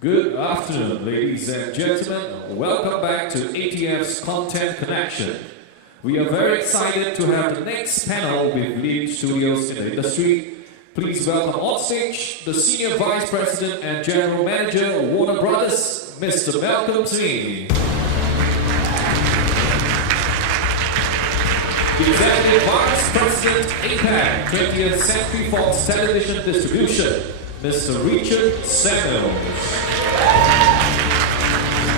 Good afternoon, ladies and gentlemen. Welcome back to ATF's Content Connection. We are very excited to have the next panel with leading studios in the industry. Please welcome on stage the Senior Vice President and General Manager, Warner Brothers, Mr. Malcolm Sweeney. The Executive Vice President, APAC, 20th Century Fox Television Distribution, Mr. Richard Samuels.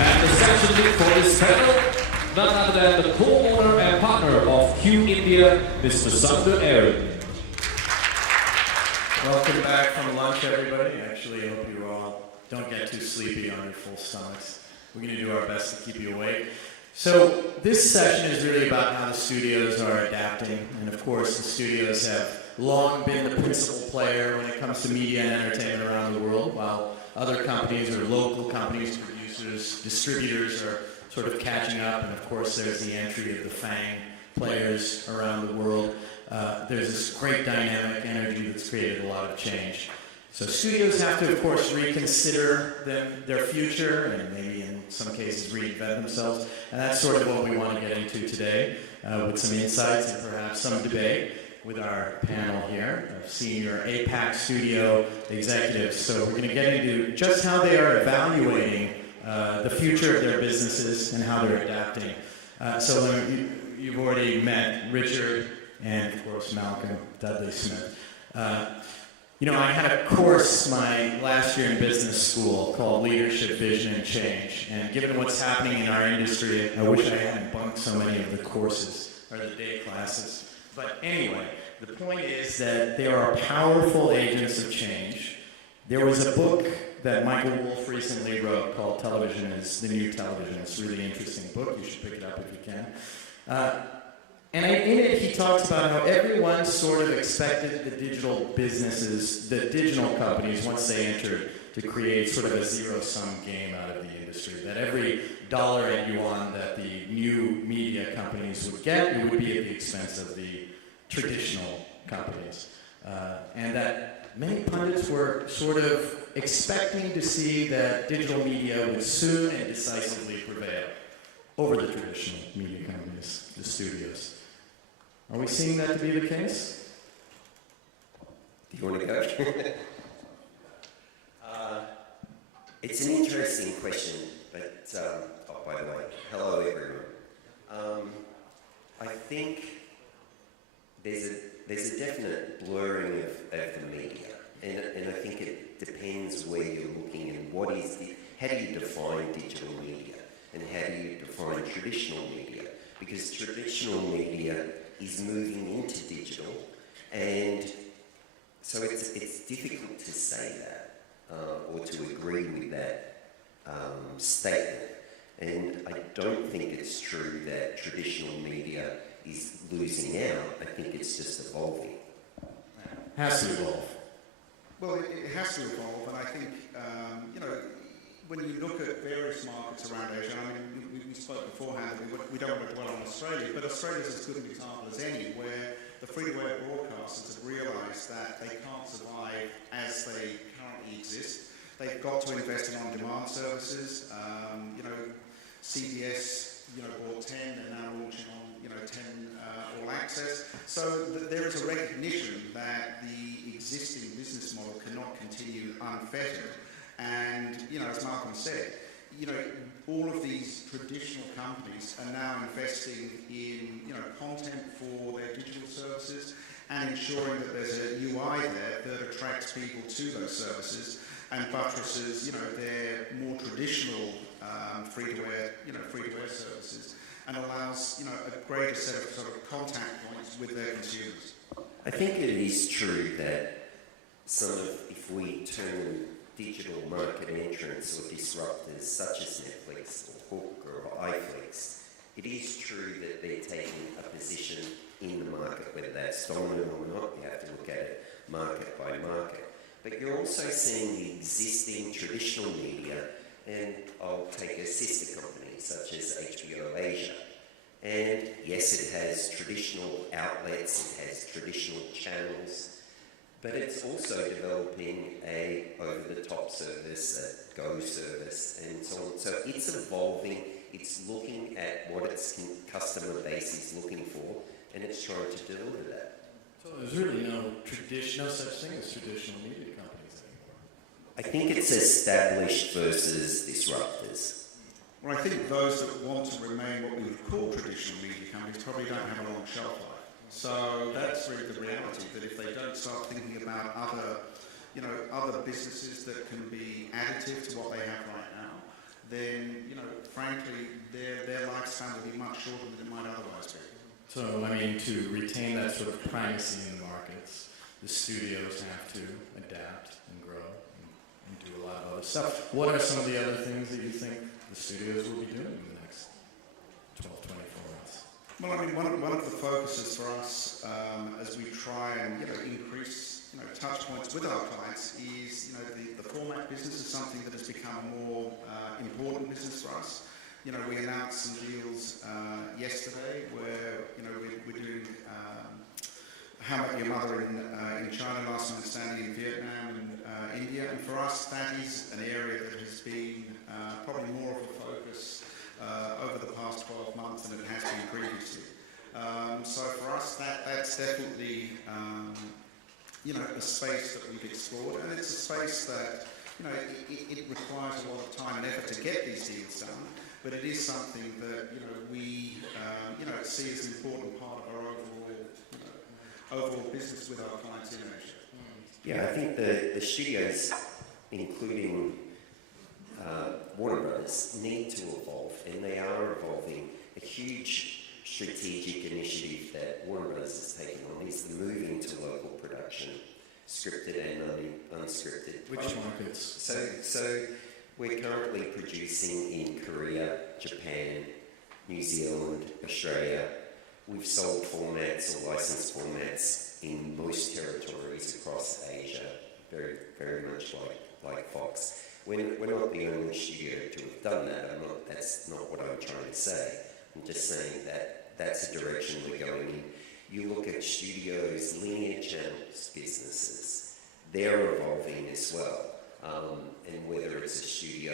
And the session lead for this panel, none other than the co-owner and partner of Q India, Mr. Sundar Aaron. Welcome back from lunch, everybody. Actually, I hope you all don't get too sleepy on your full stomachs. We're going to do our best to keep you awake. So this session is really about how the studios are adapting. And of course, the studios have long been the principal player when it comes to media and entertainment around the world, while other companies or local companies, producers, distributors are sort of catching up. And of course, there's the entry of the FANG players around the world. There's this great dynamic energy that's created a lot of change. So studios have to, of course, reconsider their future and maybe in some cases reinvent themselves. And that's sort of what we want to get into today with some insights and perhaps some debate with our panel here of senior APAC studio executives. So we're going to get into just how they are evaluating the future of their businesses and how they're adapting. So you've already met Richard and, of course, Malcolm Dudley Smith. You know, I had a course my last year in business school called Leadership, Vision, and Change. And given what's happening in our industry, I wish I hadn't bunked so many of the courses or the day classes. But anyway, the point is that they are powerful agents of change. There was a book that Michael Wolff recently wrote called Television is the New Television. It's a really interesting book. You should pick it up if you can. And in it, he talks about how everyone sort of expected the digital businesses, the digital companies, once they entered, to create sort of a zero-sum game out of the industry. That every dollar and yuan that the new media companies would get, it would be at the expense of the traditional companies. And that many pundits were sort of expecting to see that digital media would soon and decisively prevail over the traditional media companies, the studios. Are we seeing that to be the case? Do you want to go? It's an interesting question, but, oh, by the way, hello everyone. I think there's a definite blurring of the media, and I think it depends where you're looking and how do you define digital media, and how do you define traditional media? Because traditional media is moving into digital, and so it's difficult to say that or to agree with that statement. And I don't think it's true that traditional media is losing out. I think it's just evolving. Has to evolve. Well, it has to evolve, and I think you know, when you look at various markets around Asia, I mean, we spoke beforehand that we don't want to dwell on Australia, but Australia is as good an example as any, where the free-to-air broadcasters have realised that they can't survive as they currently exist. They've got to invest in on-demand services. You know, CBS, you know, bought 10, they're now launching on, you know, 10 All Access. So there is a recognition that the existing business model cannot continue unfettered. And, you know, as Malcolm said, you know, all of these traditional companies are now investing in, you know, content for their digital services and ensuring that there's a UI there that attracts people to those services and buttresses, you know, their more traditional free-to-air services and allows, you know, a greater set of sort of contact points with their consumers. I think it is true that if we turn digital market entrants or disruptors such as Netflix or Hook or iFlix, it is true that they're taking a position in the market, whether that's dominant or not. You have to look at it market by market. But you're also seeing the existing traditional media, and I'll take a sister company such as HBO Asia. And yes, it has traditional outlets, it has traditional channels, but it's also developing a over-the-top service, a Go service, and so on. So it's evolving. It's looking at what its customer base is looking for, and it's trying to deliver that. So there's really no such thing as traditional media companies anymore. I think it's established versus disruptors. Well, I think those that want to remain what we would call traditional media companies probably don't have a long shelf life. So that's really the reality, that if they don't start thinking about other businesses that can be additive to what they have right now, then, frankly, their lifespan will be much shorter than it might otherwise be. So, I mean, to retain that sort of primacy in the markets, the studios have to adapt and grow and do a lot of other stuff. What are some of the other things that you think the studios will be doing in the next 12, 24 months? Well, I mean, one of the focuses for us as we try and increase touch points with our clients is the format business is something that has become a more important business for us. We announced some deals yesterday where we're doing How About Your Mother in China, Last Man Standing in Vietnam and India, and for us that is an area that has been probably more of a focus over the past 12 months than it has been previously. So for us, that's definitely a space that we've explored, and it's a space that it requires a lot of time and effort to get these deals done, but it is something that we see as an important part of our overall business with our clients in Asia. Yeah, I think the studios, including Warner Brothers, need to evolve, and they are evolving. A huge strategic initiative that Warner Brothers has taken on is the move into local production, scripted and unscripted. Which markets? So we're currently producing in Korea, Japan, New Zealand, Australia. We've sold formats or licensed formats in most territories across Asia, very, very much like Fox. We're not the only studio to have done that. That's not what I'm trying to say. I'm just saying that that's the direction we're going in. You look at studios, linear channels, businesses, they're evolving as well. And whether it's a studio,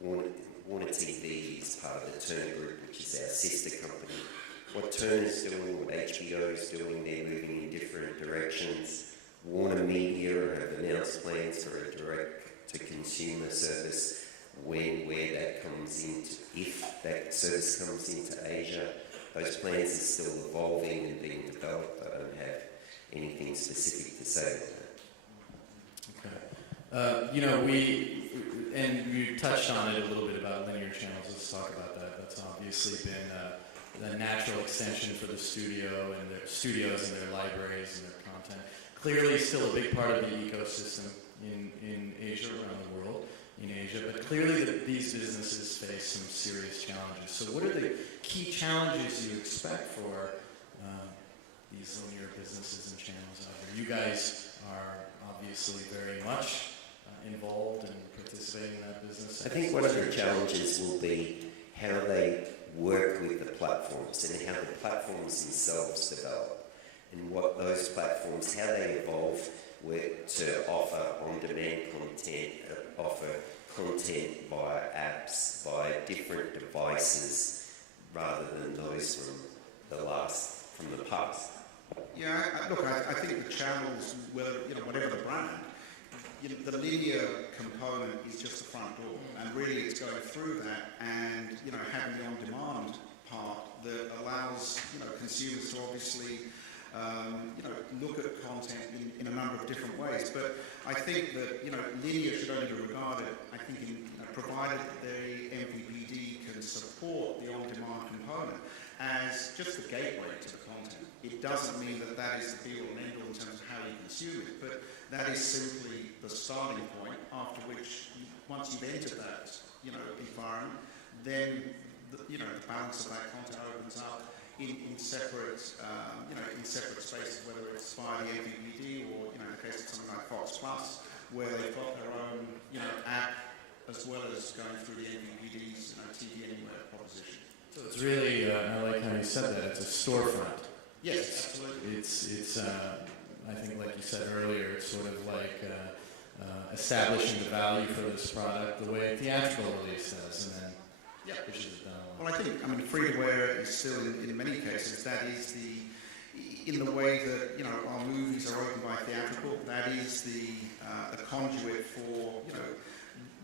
Warner TV is part of the Turner Group, which is our sister company. What Turner's doing, what HBO's doing, they're moving in different directions. Warner Media have announced plans for a direct-to-consumer service where that comes into, if that service comes into Asia. Those plans are still evolving and being developed. I don't have anything specific to say on that. Okay. And you touched on it a little bit about linear channels. Let's talk about that. That's obviously been the natural extension for the studio and their studios and their libraries and their content. Clearly still a big part of the ecosystem in Asia, around the world, in Asia, but clearly these businesses face some serious challenges. So what are the key challenges you expect for these linear businesses and channels out there? You guys are obviously very much involved and participating in that business. I think one of the challenges will be how they work with the platforms and how the platforms themselves develop and what those platforms, how they evolve to offer on-demand content, offer content via apps, via different devices, rather than those from the past. Yeah, I think the channels, whatever the brand, the linear component is just the front door, and really it's going through that and having the on-demand part that allows consumers to obviously look at content in a number of different ways. But I think that linear should only be regarded, I think, provided that the MVPD can support the on-demand component as just the gateway to the content. It doesn't mean that that is the be-all and end-all in terms of how you consume it, but that is simply the starting point, after which, once you've entered that environment, then the balance of that content opens up in separate spaces, whether it's via the MVPD or in the case of something like Fox Plus, where they've got their own app as well as going through the MVPD's TV Anywhere proposition. So it's really, I like how you said that, it's a storefront. Yes, absolutely. It's I think, like you said earlier, it's sort of like establishing the value for this product the way a theatrical release does, and then pushes it down. Well, I think, free to wear is still, in many cases, that is in the way that, our movies are opened by theatrical, that is the conduit for,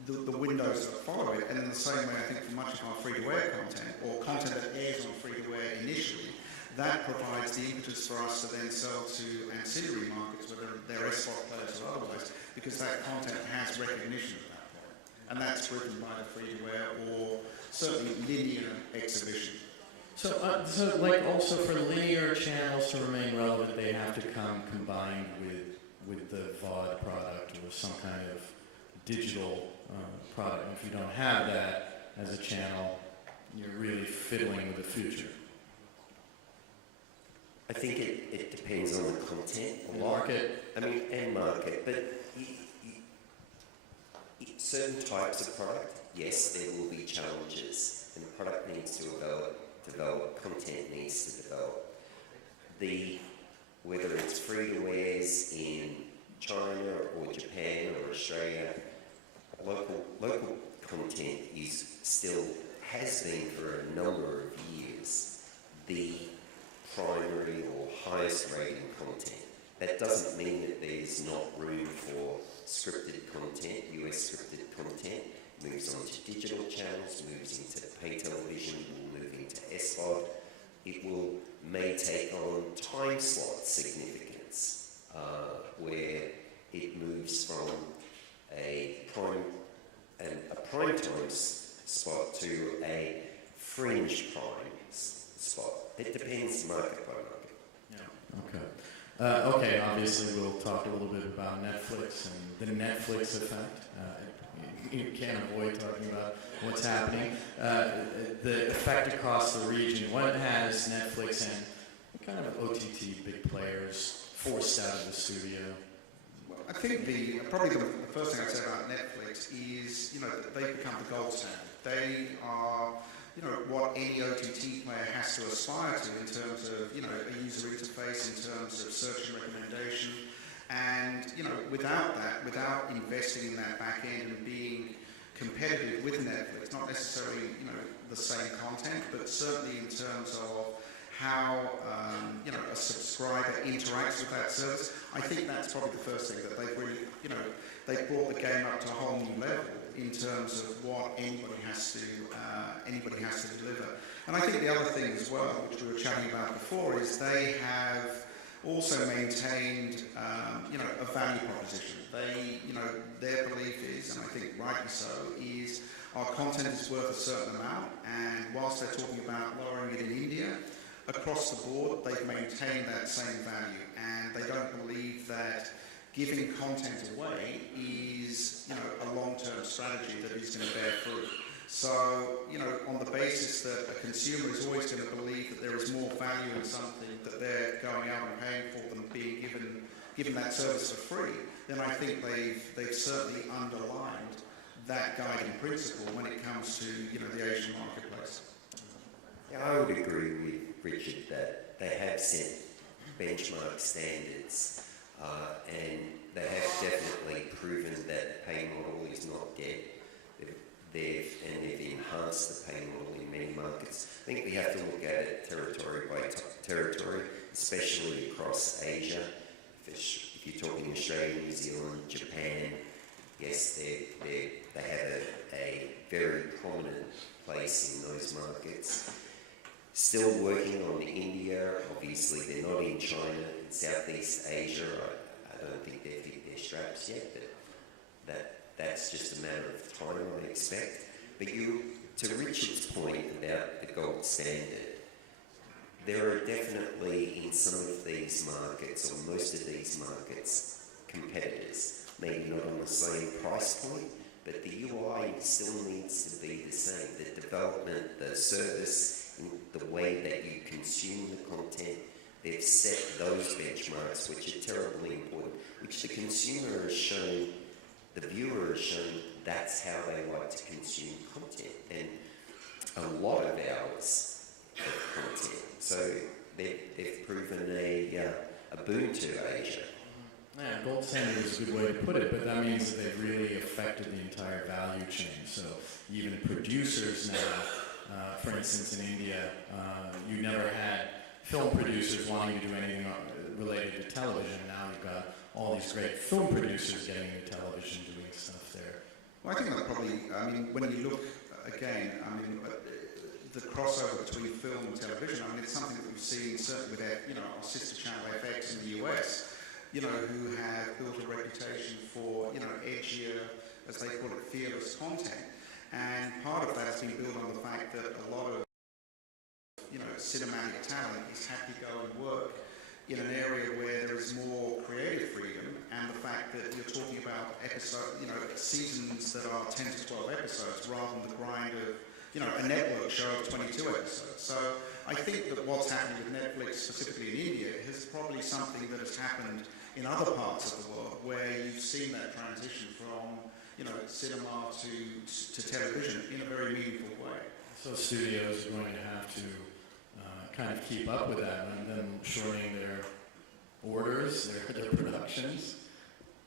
the windows that follow it. And in the same way, I think for much of our free-to-wear content, or content that airs on free-to-wear initially, that provides the impetus for us to then sell to ancillary markets, whether they're SVOD players or otherwise, because that content has recognition at that point. And that's driven by the free-to-wear or certainly linear exhibition. So like also for linear channels to remain relevant, they have to come combined with the VOD product or some kind of digital product. And if you don't have that as a channel, you're really fiddling with the future. I think it depends on the content a lot. Market. And market. But certain types of product, yes, there will be challenges, and the product needs to develop, content needs to develop. Whether it's free-to-wears in China or Japan or Australia, local content has been for a number of years the primary or highest rating content. That doesn't mean that there's not room for scripted content, US scripted content. Moves on to digital channels, moves into pay television, will move into SVOD. It may take on time slot significance, where it moves from a prime time spot to a fringe prime spot. It depends market by market. Yeah. Okay. Obviously, we'll talk a little bit about Netflix and the Netflix effect. You can't avoid talking about what's happening. The effect across the region. What has Netflix and what kind of OTT big players forced out of the studio? Well, I think probably the first thing I'd say about Netflix is, that they've become the gold standard. They are, what any OTT player has to aspire to in terms of, a user interface, in terms of search and recommendation. And, without that, without investing in that back end and being competitive with Netflix, not necessarily, the same content, but certainly in terms of how, a subscriber interacts with that service, I think that's probably the first thing that they've really, they've brought the game up to a whole new level in terms of what anybody has to deliver. And I think the other thing as well, which we were chatting about before, is they have also maintained, a value proposition. They, their belief is, and I think rightly so, is our content is worth a certain amount, and whilst they're talking about lowering it in India, across the board, they've maintained that same value, and they don't believe that giving content away is, a long-term strategy that is going to bear fruit. So, on the basis that a consumer is always going to believe that there is more value in something that they're going out and paying for than being given that service for free, then I think they've certainly underlined that guiding principle when it comes to, the Asian marketplace. Yeah, I would agree with Richard that they have set benchmark standards, and they have definitely proven that the pay model is not dead. They've enhanced the pay model in many markets. I think we have to look at it territory by territory, especially across Asia. If you're talking Australia, New Zealand, Japan, yes, they have a very prominent place in those markets. Still working on India. Obviously, they're not in China. In Southeast Asia, I don't think they've hit their straps yet, but that's just a matter of time, I expect. But to Richard's point about the gold standard, there are definitely in some of these markets, or most of these markets, competitors. Maybe not on the same price point, but the UI still needs to be the same. The development, the service, the way that you consume the content, they've set those benchmarks, which are terribly important, which the consumer has shown, the viewer has shown that's how they like to consume content. And a lot of hours of content. So they've proven a boon to Asia. Yeah, gold standard is a good way to put it, but that means that they've really affected the entire value chain. So even producers now, for instance, in India, you never had film producers wanting to do anything related to television. Now you've got all these great film producers getting into television, doing stuff there. Well, I think that probably, I mean, when you look again, I mean, the crossover between film and television, I mean, it's something that we've seen certainly with our, you know, our sister channel FX in the US, you know, who have built a reputation for, you know, edgier, as they call it, fearless content. And part of that has been built on the fact that a lot of, you know, cinematic talent has had to go and work in an area where there is more creative freedom, and the fact that you're talking about episode, you know, seasons that are 10 to 12 episodes rather than the grind of, you know, a network show of 22 episodes. So I think that what's happening with Netflix, specifically in India, is probably something that has happened in other parts of the world where you've seen that transition from, you know, cinema to television in a very meaningful way. So studios are going to have to kind of keep up with that, and then shortening their orders, their productions.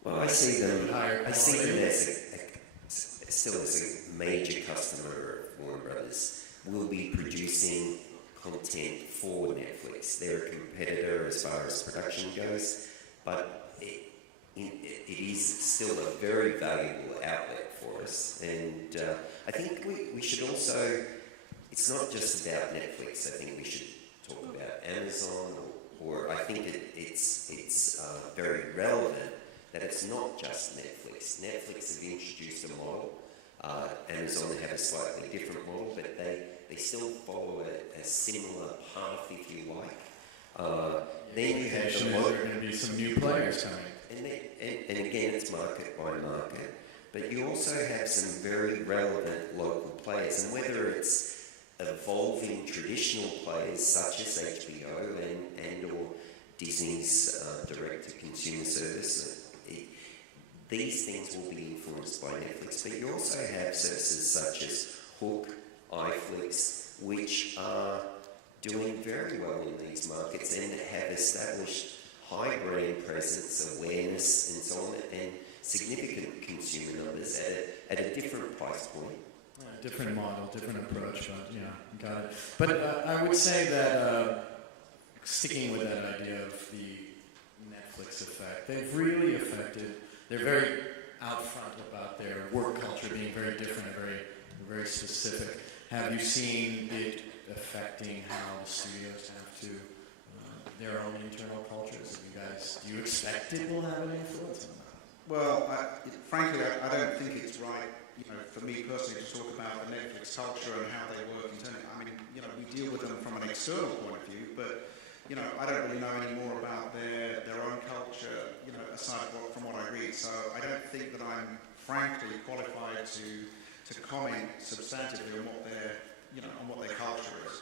Well, I see them still as a major customer of Warner Brothers. We'll be producing content for Netflix. They're a competitor as far as production goes, but it is still a very valuable outlet for us. And I think we should also, it's not just about Netflix. I think we should talk about Amazon, or I think it's very relevant that it's not just Netflix. Netflix have introduced a model. Amazon have a slightly different model, but they still follow a similar path, if you like. Then you have the model. There are going to be some new players coming. And again, it's market by market. But you also have some very relevant local players, and whether it's evolving traditional players such as HBO and or Disney's direct-to-consumer service, these things will be influenced by Netflix. But you also have services such as Hook, iFlix, which are doing very well in these markets and have established high brand presence, awareness, and so on, and significant consumer numbers at a different price point. Different model, different approach, but yeah, got it. But I would say that sticking with that idea of the Netflix effect, they've really affected. They're very out front about their work culture being very different, very specific. Have you seen it affecting how the studios have to their own internal cultures? Do you expect it will have an influence on that? Well, frankly, I don't think it's right, you know, for me personally to talk about the Netflix culture and how they work internally. I mean, you know, we deal with them from an external point of view, but, you know, I don't really know any more about their own culture, you know, aside from what I read. So I don't think that I'm frankly qualified to comment substantively on what their culture is.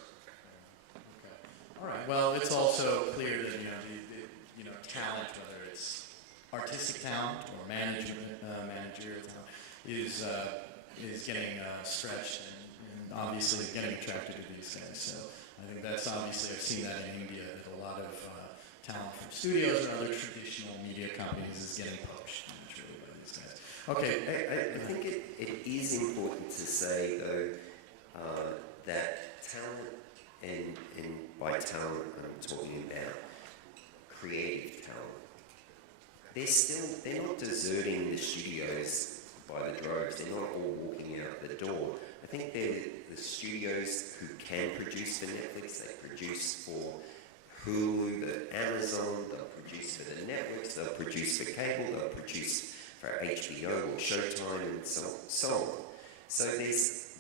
All right. Well, it's also clear that the talent, whether it's artistic talent or managerial talent, is getting stretched and obviously getting attracted to these guys. So I think that's obviously, I've seen that in India, that a lot of talent from studios or other traditional media companies is getting poached naturally by these guys. Okay. I think it is important to say though that talent, and by talent I'm talking about creative talent, they're not deserting the studios by the droves. They're not all walking out the door. I think they're the studios who can produce for Netflix. They produce for Hulu, the Amazon. They'll produce for the networks. They'll produce for cable. They'll produce for HBO or Showtime, and so on. So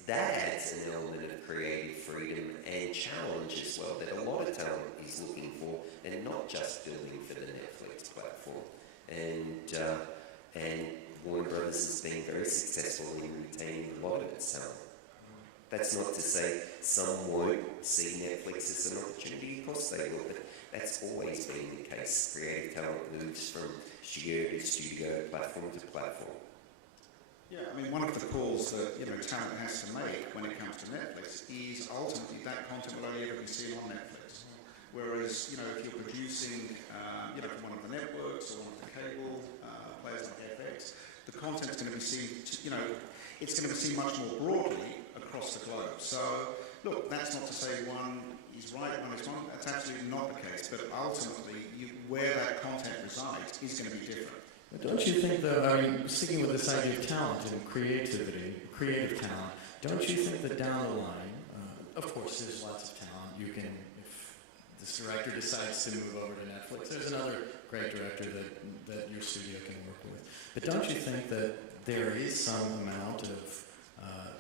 that adds an element of creative freedom and challenge as well that a lot of talent is looking for, and not just building for the Netflix platform. And Warner Brothers has been very successful in retaining a lot of its talent. That's not to say some won't see Netflix as an opportunity. Of course they will, but that's always been the case. Creative talent moves from studio to studio, platform to platform. Yeah, I mean, one of the calls that, you know, talent has to make when it comes to Netflix is ultimately that content will only ever be seen on Netflix. Whereas, you know, if you're producing, you know, from one of the networks or one of the cable players like FX, the content's going to be seen, you know, it's going to be seen much more broadly across the globe. So, look, that's not to say one is right, one is wrong. That's absolutely not the case. But ultimately, where that content resides is going to be different. But don't you think, though, I mean, sticking with this idea of talent and creativity, creative talent, don't you think that down the line, of course, there's lots of talent. You can, if this director decides to move over to Netflix, there's another great director that your studio can work with. But don't you think that there is some amount of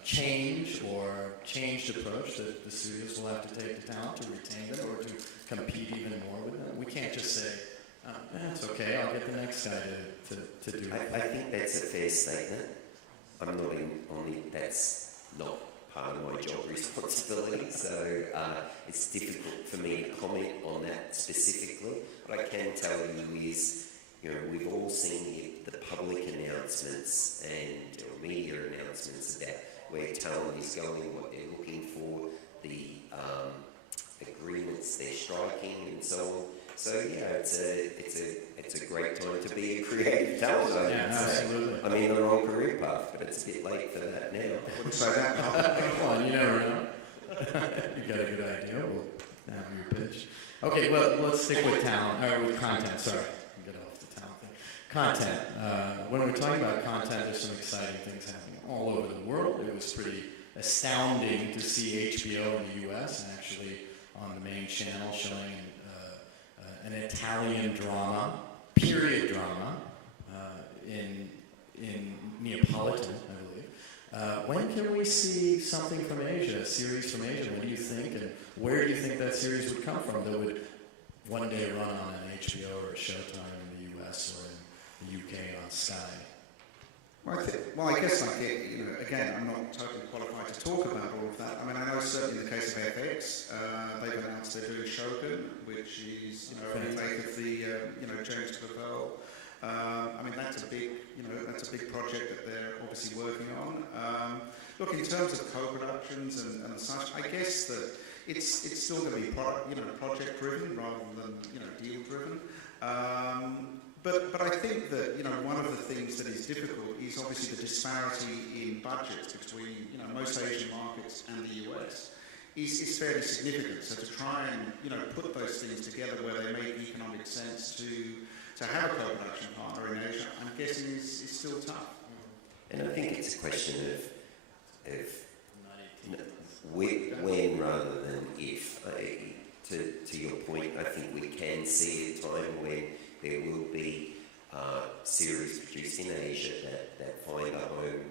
change or changed approach that the studios will have to take to talent to retain them or to compete even more with them? We can't just say, it's okay, I'll get the next guy to do it. I think that's a fair statement. I'm not that's not part of my job responsibility, so it's difficult for me to comment on that specifically. What I can tell you is, you know, we've all seen the public announcements and media announcements about where talent is going, what they're looking for, the agreements they're striking, and so on. So yeah, it's a great time to be a creative talent. Yeah, absolutely. I'm in the wrong career path, but it's a bit late for that now. I wouldn't say that. Well, you never know. You got a good idea. We'll have your pitch. Okay, well, let's stick with talent, or with content. Sorry, get off the talent thing. Content. When we're talking about content, there's some exciting things happening all over the world. It was pretty astounding to see HBO in the U.S. and actually on the main channel showing an Italian drama, period drama, in Neapolitan, I believe. When can we see something from Asia, a series from Asia? What do you think, and where do you think that series would come from that would one day run on an HBO or a Showtime in the US or in the UK on Sky? Well, I guess, like, you know, again, I'm not totally qualified to talk about all of that. I mean, I know certainly in the case of FX, they've announced they're doing Shogun, which is, you know, a remake of the, you know, James Clavell. I mean, that's a big project that they're obviously working on. Look, in terms of co-productions and such, I guess that it's still going to be project driven rather than, you know, deal driven. But I think that, you know, one of the things that is difficult is obviously the disparity in budgets between, you know, most Asian markets and the US is fairly significant. So to try and, you know, put those things together where they make economic sense to have a co-production partner in Asia, I'm guessing is still tough. And I think it's a question of when rather than if. To your point, I think we can see a time when there will be series produced in Asia that find a home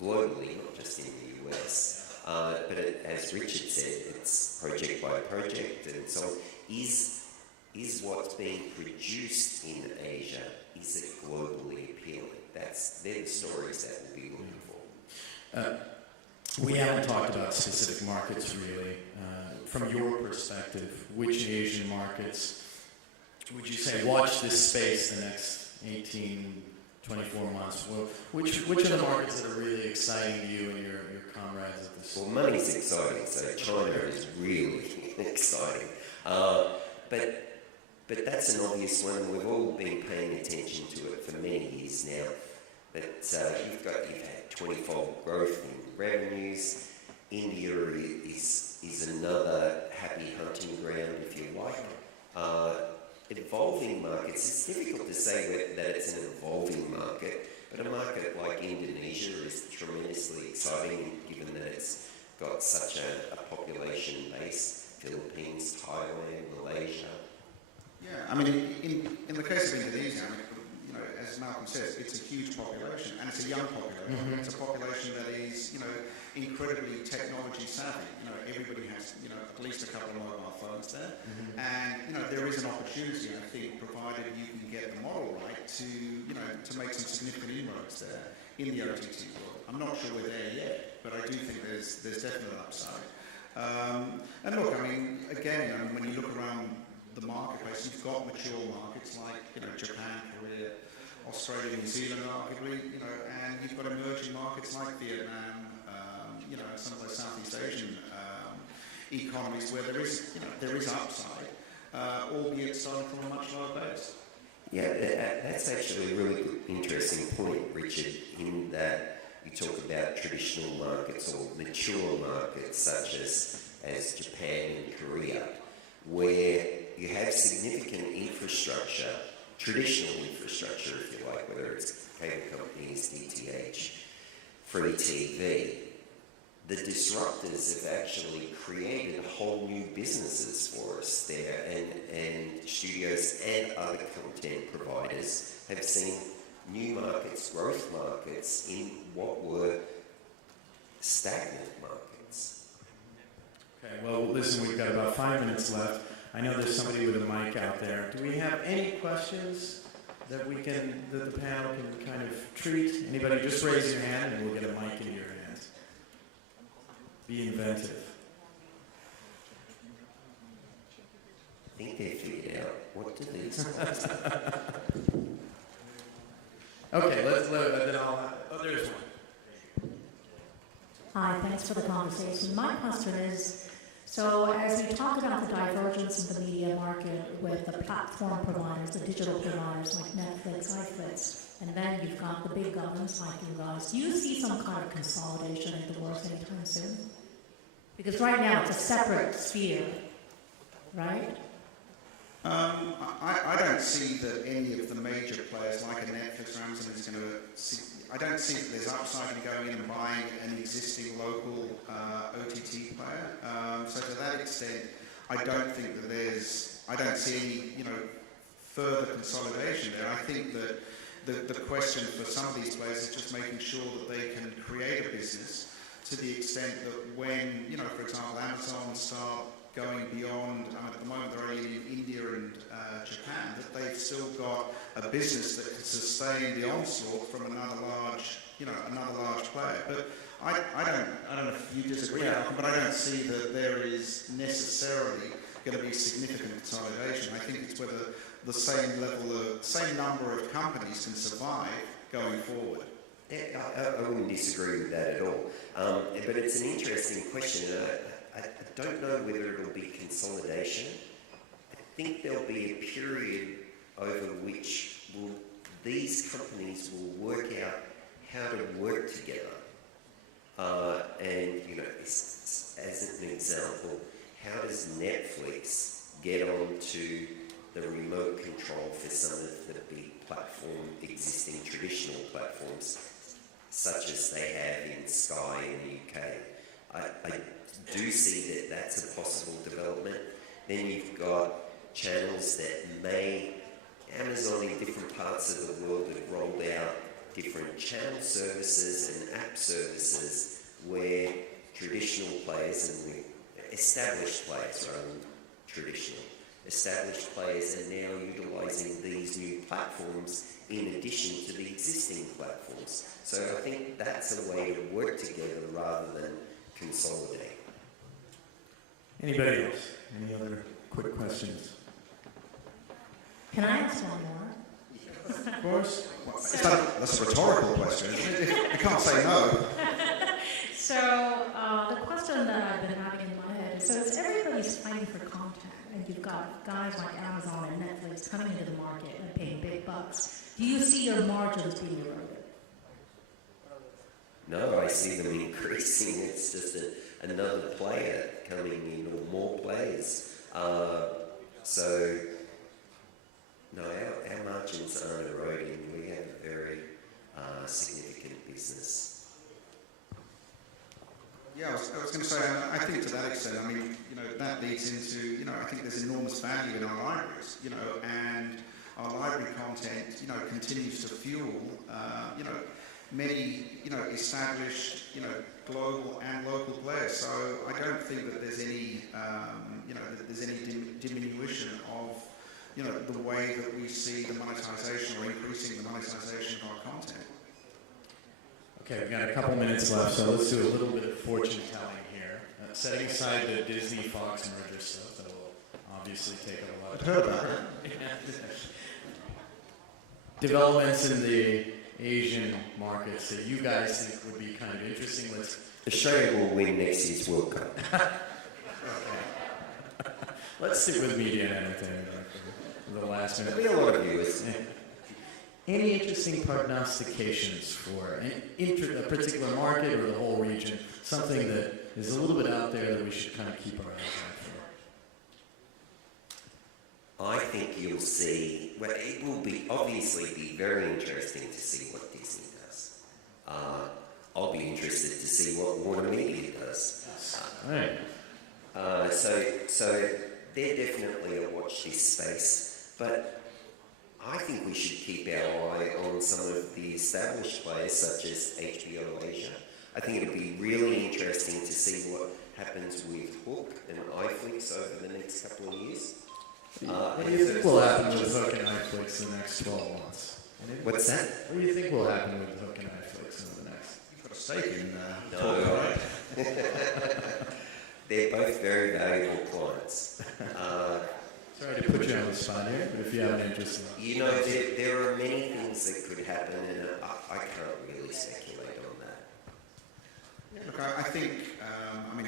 globally, not just in the US. But as Richard said, it's project by project, and so is what's being produced in Asia, is it globally appealing? They're the stories that we'll be looking for. We haven't talked about specific markets really. From your perspective, which Asian markets would you say watch this space the next 18, 24 months? Well, which of the markets that are really exciting to you and your comrades at this? Well, money's exciting, so China is really exciting. But that's an obvious one. We've all been paying attention to it for many years now. But you've had 20-fold growth in revenues. India is another happy hunting ground, if you like. Evolving markets, it's difficult to say that it's an evolving market, but a market like Indonesia is tremendously exciting given that it's got such a population base. Philippines, Thailand, Malaysia. Yeah, I mean, in the case of Indonesia, I mean, you know, as Malcolm says, it's a huge population, and it's a young population. Mm-hmm. It's a population that is, you know, incredibly technology savvy. You know, everybody has, you know, at least a couple of mobile phones there, and you know, there is an opportunity, I think, provided you can get the model right, to, you know, to make some significant inroads there in the OTT world. I'm not sure we're there yet, but I do think there's definite upside. And look, I mean, again, when you look around the marketplace, you've got mature markets like, you know, Japan, Korea, Australia, New Zealand, arguably, you know, and you've got emerging markets like Vietnam, you know, some of those Southeast Asian economies where there is upside. albeit starting from a much lower base. Yeah, that's actually a really good, interesting point, Richard, in that you talk about traditional markets or mature markets such as Japan and Korea, where you have significant infrastructure, traditional infrastructure, if you like, whether it's cable companies, DTH, free TV. The disruptors have actually created whole new businesses for us there, and studios and other content providers have seen new markets, growth markets, in what were stagnant markets. Okay, well, listen, we've got about 5 minutes left. I know there's somebody with a mic out there. Do we have any questions that the panel can kind of treat? Anybody, just raise your hand and we'll get a mic in your hands. Be inventive. I think they figured out what do these guys Okay, then there's one. Hi, thanks for the conversation. My question is, so as we talk about the divergence in the media market with the platform providers, the digital providers like Netflix, iFlix, and then you've got the big governments like you guys, do you see some kind of consolidation in the works anytime soon? Because right now it's a separate sphere, right? I don't see that any of the major players like a Netflix or Amazon is going to see. I don't see that there's upside in going in and buying an existing local OTT player. So to that extent, I don't think that I don't see any, further consolidation there. I think that the question for some of these players is just making sure that they can create a business to the extent that when, for example, Amazon start going beyond, at the moment they're only in India and Japan, that they've still got a business that can sustain the onslaught from another large player. But I don't know if you disagree, Malcolm, but I don't see that there is necessarily going to be significant consolidation. I think it's whether the same number of companies can survive going forward. Yeah, I wouldn't disagree with that at all. But it's an interesting question. I don't know whether it'll be consolidation. I think there'll be a period over which these companies will work out how to work together. As an example, how does Netflix get onto the remote control for some of the big existing traditional platforms, such as they have in Sky in the UK? I do see that that's a possible development. Then you've got channels that Amazon in different parts of the world have rolled out different channel services and app services where traditional players and established players rather than traditional, established players are now utilising these new platforms in addition to the existing platforms. So I think that's a way to work together rather than consolidate. Anybody else? Any other quick questions? Can I ask one more? Of course. That's a rhetorical question. You can't say no. So the question that I've been having in my head is, so it's everybody's fighting for content, and you've got guys like Amazon and Netflix coming into the market and paying big bucks. Do you see your margins being eroded? No, I see them increasing. It's just another player coming in, or more players. So, no, our margins aren't eroding. We have a very significant business. Yeah, I was going to say, I think to that extent, that leads into, I think there's enormous value in our libraries, and our library content, continues to fuel, many, established, global and local players. So I don't think that there's any, diminution of, the way that we see the monetization or increasing the monetization of our content. Okay, we've got a couple minutes left, so let's do a little bit of fortune telling here. Setting aside the Disney-Fox merger stuff, that will obviously take up a lot of time. I've heard about that. Developments in the Asian markets that you guys think would be kind of interesting. Let's Australia will win next year's World Cup. Let's stick with media and entertainment for the last minute. There'll be a lot of viewers. Any interesting prognostications for a particular market or the whole region? Something that is a little bit out there that we should kind of keep our eyes out for. I think you'll see, well, it will be obviously be very interesting to see what Disney does. I'll be interested to see what Warner Media does. All right. So they're definitely a watch this space, but I think we should keep our eye on some of the established players such as HBO Asia. I think it'll be really interesting to see what happens with Hook and iFlix over the next couple of years. What do you think will happen with Hook and iFlix in the next 12 months? What's that? What do you think will happen with Hook and iFlix in the next? You've got a stake in No, right? They're both very valuable clients. Sorry to put you on the spot here, but if you have an interest in You know, there are many things that could happen, and I can't really speculate on that. Look, I think,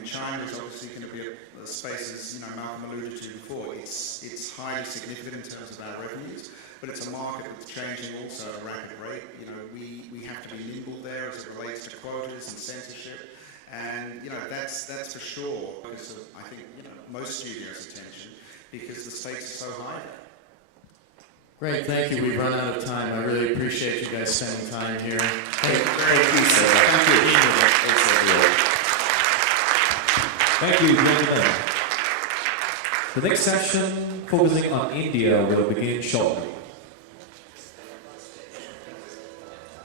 China is obviously going to be a space, as Malcolm alluded to before. It's highly significant in terms of our revenues, but it's a market that's changing also at a rapid rate. We have to be nimble there as it relates to quotas and censorship, and that's for sure because of, I think, most studios' attention, because the stakes are so high there. Great, thank you. We've run out of time. I really appreciate you guys spending time here. Thank you, sir. Thank you. Thanks, everyone. Thank you, gentlemen. The next session, focusing on India, will begin shortly.